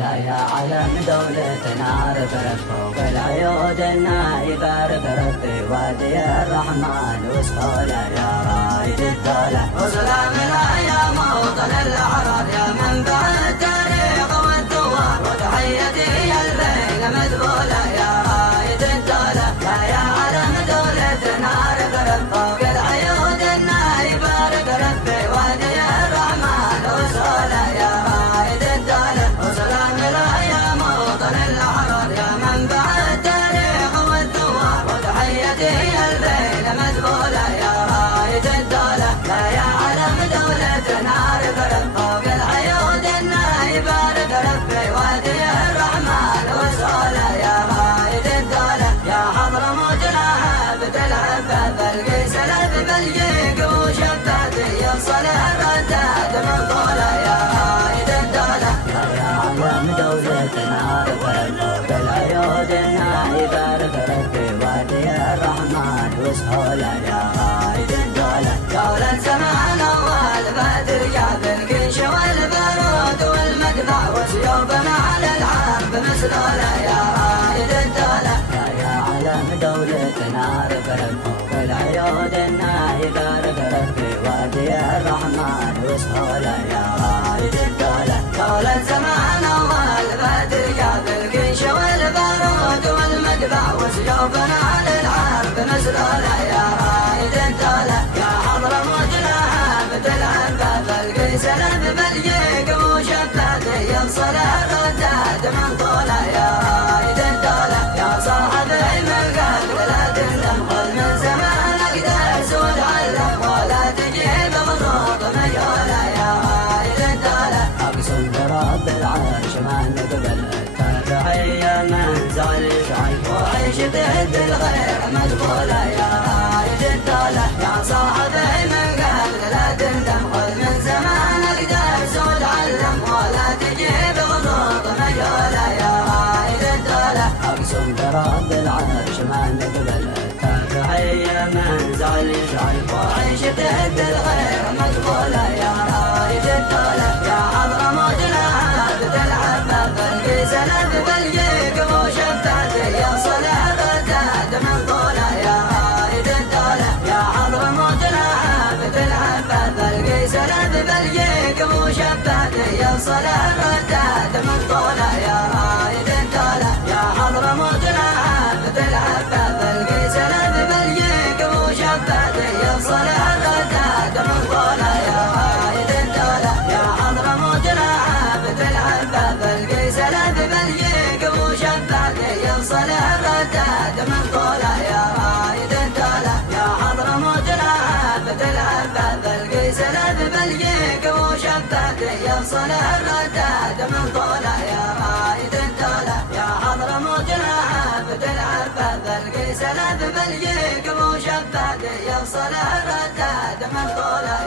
لا يا علم دولتنا رفرف فوق العيود النايبة رفرف في وادي الرحمن وسهولة يا رايد الدولة وسلامنا يا موطن الأحرار يا منبع التاريخ والثوار وتحيتي البين مذبولة يا رايد الدولة يا علم دولتنا رفرف فوق العيود النايبة رفرف في وادي الرحمن وسهولة يا رايد الدولة وسلامنا يا موطن الأحرار يا منبع التاريخ والثوار وتحيتي البين مذبولة يا رايد الدولة يا علم دولتنا رفرف فوق العيود النايبة رفرف في وادي الرحمن وسهولة يا رايد الدولة يا حضرموت لعبة العبة بالقيس الألف بالجيق وشباتي يفصل الرداد من طولة يا رايد الدولة يا علم دولتنا رفرف فوق العيود النايبة رفرف في وادي الرحمن وسهولة يا رايد الدولة دولة زمان أول بدر جاب القيش والبارود والمدفع وسيوفنا على الحرب مسلولة يا رايد الدولة يا علم دولتنا رفرف فوق العيود النايبة رفرف في وادي الرحمن وسهولة يا رايد الدولة دولة زمان أول بدر جاب القيش والبارود والمدفع وسيوفنا على الحرب مسلولة يا رايد الدولة يا حضرموت لعبة العبة بالقيس الألف بالجيق وشباتي يفصل الرداد من طولة يا رايد الدولة يا صاحبي من قبل لا تندم خذ من زمانك درس وتعلم ولا تجيب خطوط مجهولة يا رايد الدولة أقسم برب العرش ما نقبل التابعية من زعل شعيب وعيش تهد الغير مدخولة يا رايد الدولة يا صاحبي من قبل لا تندم خذ من زمانك درس وتعلم ولا تجيب خطوط مجهولة يا رايد الدولة أقسم برب العرش ما نقبل التابعية من زعل شعيب وعيش تهد الغير مدخولة يا رايد الدولة يا حضرموت لعبة العبة بالقيس الألف بالجيق وشباتي يفصل الرداد من طولة يا رايد الدولة يا حضرموت لعبة العبة بالقيس الألف بالجيق وشباتي يفصل الرداد من طولة يا رايد الدولة يا حضرموت لعبة العبة بالقيس الألف بالجيق وشباتي يفصل الرداد من طولة يا رايد الدولة يا حضرموت لعبة العبة بالقيس الألف بالجيق وشباتي يفصل الرداد من طولة يا رايد الدولة يا حضرموت لعبة العبة بالقيس الألف بالجيق وشباتي يفصل الرداد من طولة يا رايد الدولة يا حضرموت لعبة العبة بالقيس الألف بالجيق وشباتي يفصل الرداد من طولة